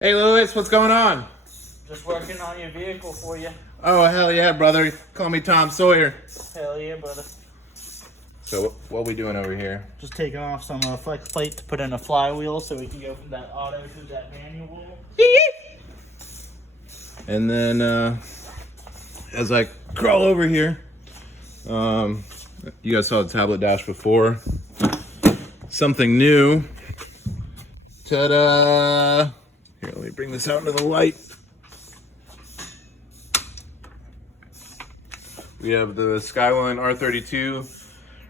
Hey Lewis, what's going on? Just working on your vehicle for you. Oh, hell yeah, brother. Call me Tom Sawyer. Hell yeah, brother. So what are we doing over here? Just taking off some flex plate to put in a flywheel so we can go from that auto to that manual. And then as I crawl over here, you guys saw the tablet dash before. Something new. Ta-da! Here, let me bring this out into the light. We have the Skyline R32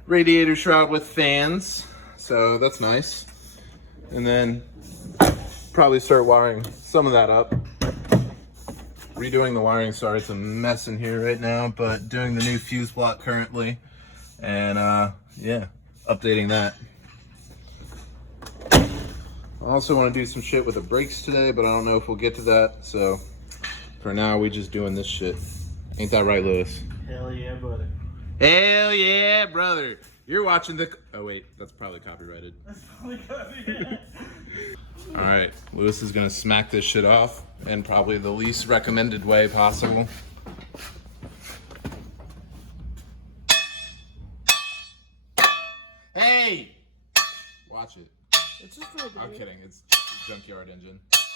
radiator shroud with fans, so that's nice. And then probably start wiring some of that up. Redoing the wiring, sorry, it's a mess in here right now, but doing the new fuse block currently. And yeah, updating that. I also want to do some shit with the brakes today, but I don't know if we'll get to that. So for now, we just doing this shit. Ain't that right, Lewis? Hell yeah, brother. Hell yeah, brother. You're watching the... Oh, wait. That's probably copyrighted. That's probably copyrighted. All right. Lewis is going to smack this shit off in probably the least recommended way possible. Hey! Watch it. It's just for I'm kidding. It's a junkyard engine. Are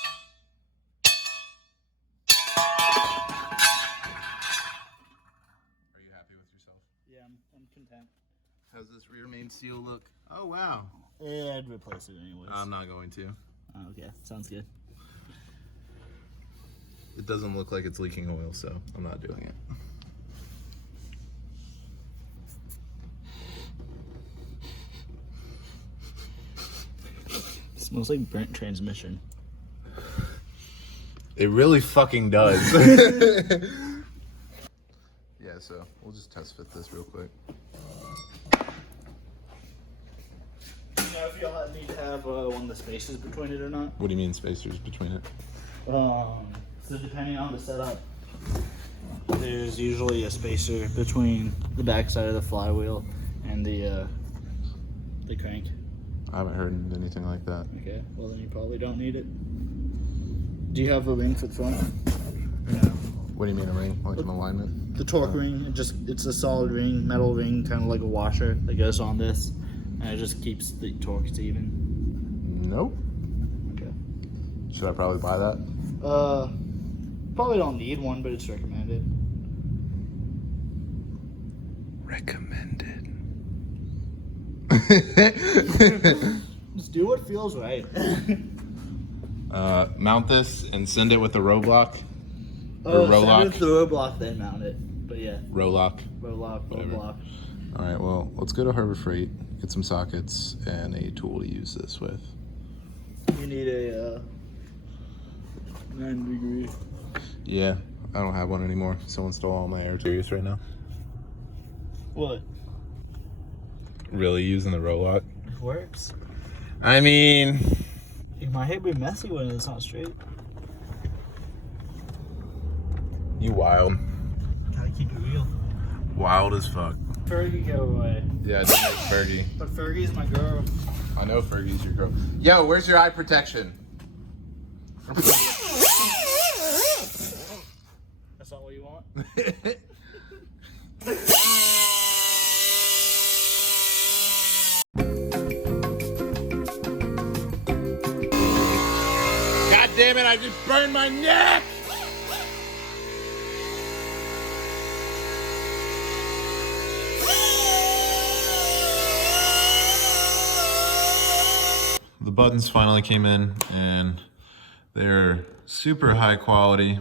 you happy with yourself? Yeah, I'm content. How's this rear main seal look? Oh, wow. Yeah, I'd replace it anyways. I'm not going to. Oh, okay, sounds good. It doesn't look like it's leaking oil, so I'm not doing it. Smells like burnt transmission. It really fucking does. Yeah, so we'll just test fit this real quick. You know if y'all need to have one of the spaces between it or not? What do you mean spacers between it? So depending on the setup, there's usually a spacer between the backside of the flywheel and the crank. I haven't heard anything like that. Okay, well then you probably don't need it. Do you have a ring for the front? No. What do you mean a ring? Like an alignment? The torque ring, it's a solid ring, metal ring, kind of like a washer that goes on this, and it just keeps the torques even. Nope. Okay. Should I probably buy that? Probably don't need one, but it's recommended. Recommended. Just do what feels right. Mount this and send it with a row block. Oh, row send lock. it with the row block, then mount it. But yeah, Row lock. row lock, row Whatever. block. All right, well, let's go to Harbor Freight, get some sockets and a tool to use this with. You need a 9-degree. Yeah, I don't have one anymore. Someone stole all my air tools right now. What? Really using the row lock? It works. I mean, It might be messy when it's not straight. you wild. Gotta keep it real. Wild as fuck. Fergie go away. Yeah, I didn't like Fergie. But Fergie's my girl. I know Fergie's your girl. Yo, where's your eye protection? That's not what you want? God damn it, I just burned my neck! The buttons finally came in and they're super high quality.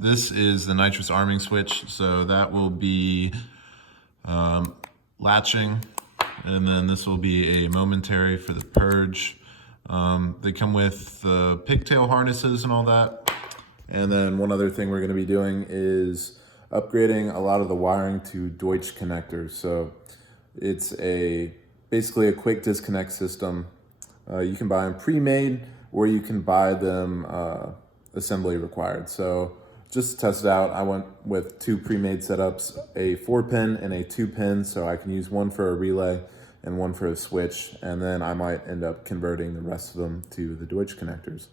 This is the nitrous arming switch, so that will be latching, and then this will be a momentary for the purge. They come with the pigtail harnesses and all that. And then one other thing we're going to be doing is upgrading a lot of the wiring to Deutsch connectors. So it's basically a quick disconnect system. You can buy them pre-made, or you can buy them assembly required. So just to test it out, I went with two pre-made setups, a 4-pin and a 2-pin, so I can use one for a relay and one for a switch, and then I might end up converting the rest of them to the Deutsch connectors.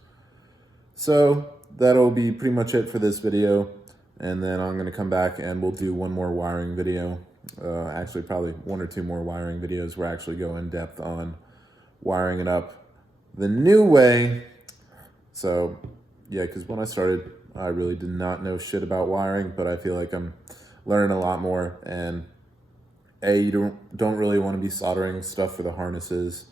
So that'll be pretty much it for this video, and then I'm going to come back and we'll do one more wiring video. Actually, probably one or two more wiring videos where I actually go in depth on wiring it up the new way. So yeah, because when I started, I really did not know shit about wiring, but I feel like I'm learning a lot more. And you don't really want to be soldering stuff for the harnesses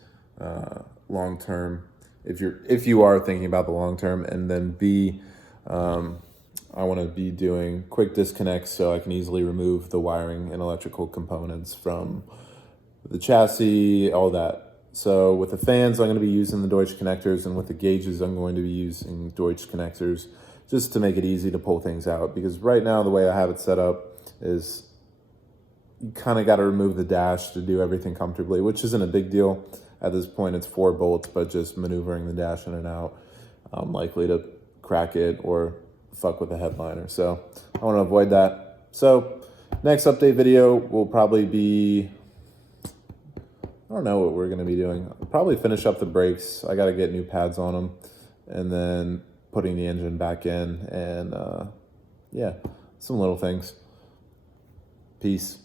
long term if you are thinking about the long term. And then B, I want to be doing quick disconnects so I can easily remove the wiring and electrical components from the chassis, all that. So with the fans, I'm going to be using the Deutsch connectors, and with the gauges, I'm going to be using Deutsch connectors just to make it easy to pull things out. Because right now, the way I have it set up is you kind of got to remove the dash to do everything comfortably, which isn't a big deal. At this point, it's 4 bolts, but just maneuvering the dash in and out, I'm likely to crack it or fuck with the headliner. So I want to avoid that. So next update video will probably be, I don't know what we're going to be doing. I'll probably finish up the brakes. I got to get new pads on them, and then putting the engine back in, and yeah, some little things. Peace.